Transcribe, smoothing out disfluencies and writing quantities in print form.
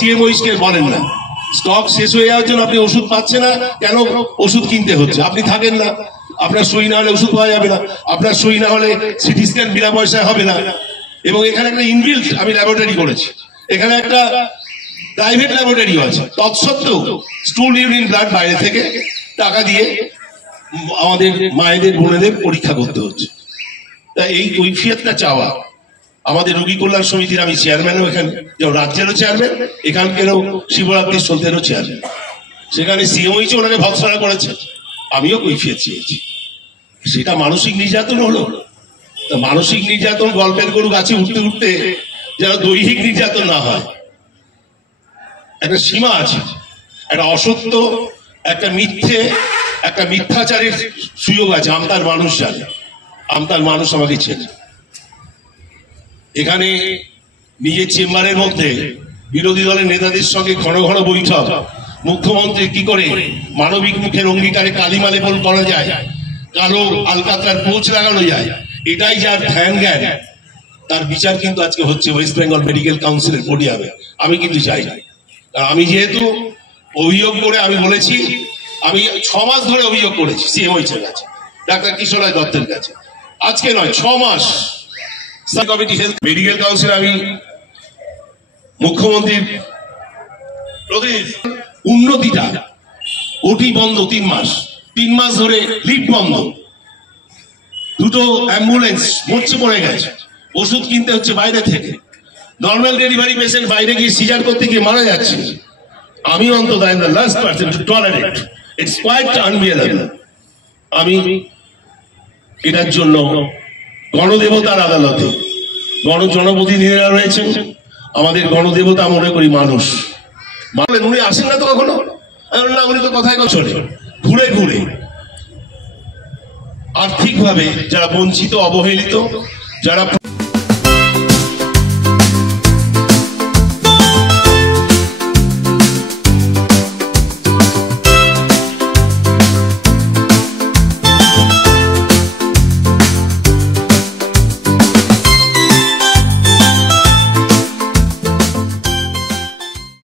সিএমওইসকে বলেন না, স্টক শেষ হয়ে যাওয়ার জন্য আপনি ওষুধ পাচ্ছেন না, কেন ওষুধ কিনতে হচ্ছে? আপনি থাকেন না, আপনার সই না হলে ওষুধ পাওয়া যাবে না, আপনার সই না হলে সিটি স্ক্যান বিনা পয়সায় হবে না। এবং এখানে একটা ইনবিল্ট আমি ল্যাবরেটরি করেছি, এখানে একটা প্রাইভেট ল্যাবরেটরিও আছে। তৎসত্ত্বেও স্টুল ইউরিন ব্লাড বাইরে থেকে টাকা দিয়ে আমাদের মায়েদের বোনেদের পরীক্ষা করতে হচ্ছে। তা এই কৈফিয়তটা চাওয়া, আমাদের রোগী কল্যাণ সমিতির আমি চেয়ারম্যানও, এখানে যেমন রাজ্যেরও চেয়ারম্যান, এখানকারও শিবরাত্রি সন্ধ্যেরও চেয়ারম্যান, সেখানে সিএমওইচ ওনাকে ভৎসনা করেছে, আমিও কৈফিয়ত চেয়েছি। সেটা মানসিক নির্যাতন হলো। মানসিক নির্যাতন গল্পের গরু গাছে উঠতে উঠতে যেন দৈহিক নির্যাতন না হয়, একটা সীমা আছে, একটা অসত্য, একটা মিথ্যে, একটা মিথ্যাচারের সুযোগ আছে। আমতার মানুষ জানে, আমতার মানুষ আমাকে চেনে। এখানে নিজের চেম্বারের মধ্যে বিরোধী দলের নেতাদের সঙ্গে ঘন ঘন বৈঠক, মুখ্যমন্ত্রী কি করে মানবিক মুখের অঙ্গীকারে কালিমা লেপন করা যায়, কালো আলকাতরার পোচ লাগানো যায়, এটাই যার ধ্যান জ্ঞান, তার বিচার কিন্তু আজকে হচ্ছে ওয়েস্ট বেঙ্গল মেডিকেল কাউন্সিলের পোডিয়ামে। আমি কিন্তু চাই না, কারণ আমি যেহেতু অভিযোগ করে আমি বলেছি, আমি 6 মাস ধরে অভিযোগ করেছি সিএমওইচের কাছে, ডাক্তার কিশোরয় দত্তের কাছে, আজকে নয় 6 মাস। কমিটি হেলথ মেডিকেল কাউন্সিল আমি মুখ্যমন্ত্রীর প্রতিনিধি, উন্নতিটা ওটি বন্ধ 3 মাস ধরে লিফট বন্ধ, 2টো অ্যাম্বুলেন্স মরচে পড়ে গেছে, ওষুধ কিনতে হচ্ছে বাইরে থেকে, নর্মাল ডেলিভারি পেশেন্ট বাইরে গিয়ে সিজার করতে গিয়ে মারা যাচ্ছে। আমি অন্তত I am the last person to tolerate, it's quite unbearable. আমি এটার জন্য গণদেবতার আদালতে জনপ্রতিনিধিরা রয়েছেন, আমাদের গণদেবতা মনে করি মানুষ। উনি আসেন না তো কখনো, না উনি তো কথায় চলে, ঘুরে ঘুরে আর্থিকভাবে যারা বঞ্চিত, অবহেলিত, যারা